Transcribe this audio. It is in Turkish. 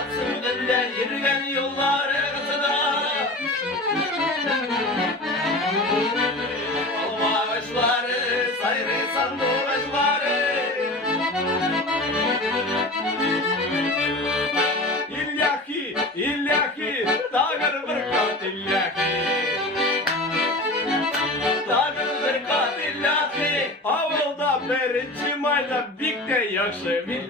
Atsın bende yürüyen yolları kızına. Olma ağaçları, sayrı sandık ağaçları. İllahi, illahi, dağır bir kat illahi. Dağır bir kat illahi. Avulda birinci mayda bik de yaxşı billahi.